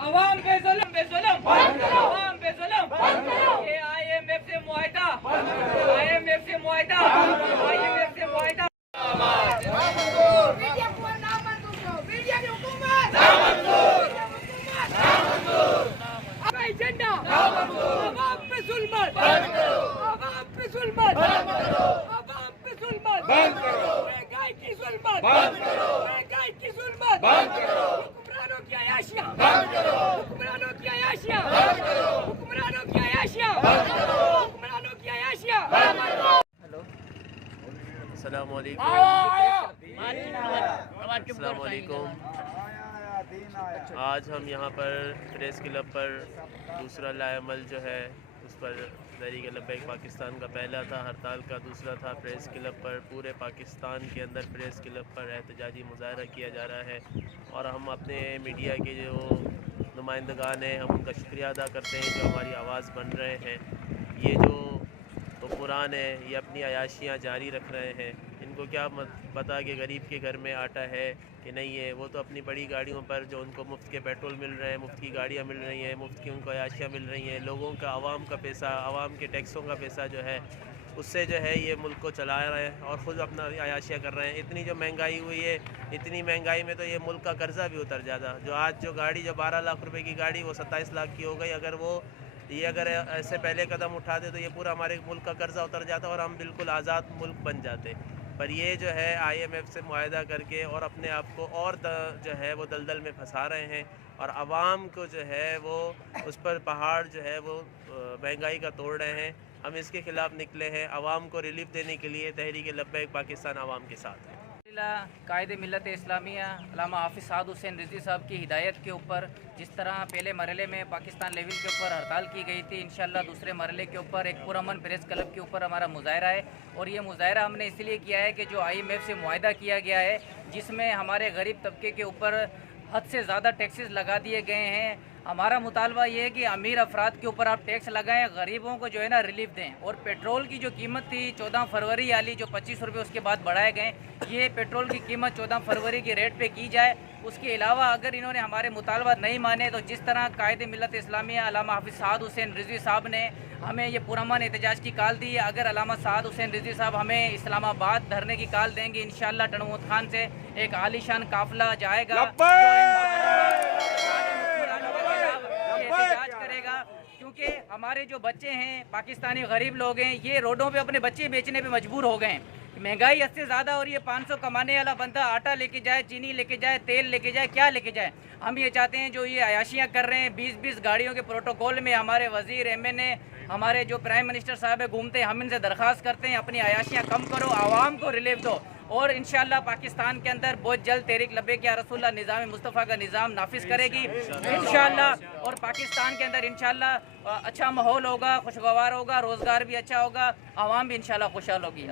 अवाम पे जुल्म अवाम पे जुल्म। ये IMF से मुआहदा, IMF से मुआहदा, IMF से मुआहदा। एजेंडा अवाम पे जुल्म, अवाम पे जुल्म, अवाम पे जुल्म, महंगाई की जुल्म, महंगाई की जुल्म, हुक्मरानों की अयाशियां, हुक्मरानों की अयाशियां, हुक्मरानों की अयाशियां, हुक्मरानों की अयाशियां। हेलो, अस्सलाम वालेकुम। आज हम यहाँ पर प्रेस क्लब पर दूसरा लाएमल जो है उस पर तहरीक लब्बैक पाकिस्तान का पहला था हड़ताल का, दूसरा था प्रेस क्लब पर। पूरे पाकिस्तान के अंदर प्रेस क्लब पर एहतजाजी मुजाहरा किया जा रहा है और हम अपने मीडिया के जो नुमाइंदगान हैं हम उनका शुक्रिया अदा करते हैं जो हमारी आवाज़ बन रहे हैं। ये जो हुक्मरान है ये अपनी अयाशियाँ जारी रख रहे हैं, इनको क्या पता कि गरीब के घर में आटा है कि नहीं है। वो तो अपनी बड़ी गाड़ियों पर जो उनको मुफ्त के पेट्रोल मिल रहे हैं, मुफ्त की गाड़ियाँ मिल रही हैं, मुफ्त की उनको अयाशियाँ मिल रही हैं, लोगों का आवाम का पैसा, आवाम के टैक्सों का पैसा जो है उससे जो है ये मुल्क को चला रहे हैं और ख़ुद अपना अयाशियाँ कर रहे हैं। इतनी जो महंगाई हुई है, इतनी महंगाई में तो ये मुल्क का कर्जा भी उतर जाता। जो आज जो गाड़ी जो 12 लाख रुपए की गाड़ी वो 27 लाख की हो गई। अगर ऐसे पहले कदम उठाते तो ये पूरा हमारे मुल्क का कर्जा उतर जाता और हम बिल्कुल आज़ाद मुल्क बन जाते। पर ये जो है IMF से मुआहदा करके और अपने आप को और जो है वो दलदल में फंसा रहे हैं और आवाम को जो है वो उस पर पहाड़ जो है वो महंगाई का तोड़ रहे हैं। हम इसके ख़िलाफ़ निकले हैं, आवाम को रिलीफ देने के लिए तहरीक लब्बैक पाकिस्तान आवाम के साथ है। कायदे मिल्लत इस्लामिया अल्लामा हाफिज़ साद हुसैन रिज़वी साहब की हिदायत के ऊपर जिस तरह पहले मरहले में पाकिस्तान लेवल के ऊपर हड़ताल की गई थी, इंशाअल्लाह दूसरे मरहले के ऊपर एक पुरअमन प्रेस क्लब के ऊपर हमारा मुजाहरा है। और ये मुजाहरा हमने इसलिए किया है कि जो IMF से मुआहदा किया गया है जिसमें हमारे गरीब तबके के ऊपर हद से ज़्यादा टैक्सेस लगा दिए गए हैं। हमारा मुतालबा ये है कि अमीर अफराद के ऊपर आप टैक्स लगाएं, गरीबों को जो है ना रिलीफ दें। और पेट्रोल की जो कीमत थी 14 फरवरी वाली जो 25 रुपये उसके बाद बढ़ाए गए, ये पेट्रोल की कीमत 14 फरवरी की रेट पे की जाए। उसके अलावा अगर इन्होंने हमारे मुतालबा नहीं माने तो जिस तरह कायदे मिल्लत इस्लामिया अल्लामा हाफिज़ साद हुसैन रिज़वी साहब ने हमें ये पुरअमन एहतजाज की कॉल दी है, अगर अल्लामा साद हुसैन रिज़वी साहब हमें इस्लामाबाद धरने की कॉल देंगे इंशाअल्लाह टनमोद खान से एक आलीशान काफिला जाएगा एहतजाज करेगा। क्योंकि हमारे जो बच्चे हैं पाकिस्तानी गरीब लोग हैं ये रोडों पे अपने बच्चे बेचने पे मजबूर हो गए हैं। महंगाई हद से ज़्यादा और ये 500 कमाने वाला बंदा आटा लेके जाए, चीनी लेके जाए, तेल लेके जाए, क्या लेके जाए। हम ये चाहते हैं जो ये अयाशियाँ कर रहे हैं 20-20 गाड़ियों के प्रोटोकॉल में हमारे वज़ीर MNA हमारे जो प्राइम मिनिस्टर साहब है घूमते, हम इनसे दरख्वास्त करते हैं अपनी अयाशियाँ कम करो, आवाम को रिलीफ दो और इंशाअल्लाह पाकिस्तान के अंदर बहुत जल्द तहरीक लब्बैक या रसूलुल्लाह निज़ाम मुस्तफ़ा का निज़ाम नाफिज करेगी इंशाअल्लाह। और पाकिस्तान के अंदर इंशाअल्लाह अच्छा माहौल होगा, खुशगवार होगा, रोज़गार भी अच्छा होगा, आवाम भी इंशाअल्लाह खुशहाल होगी।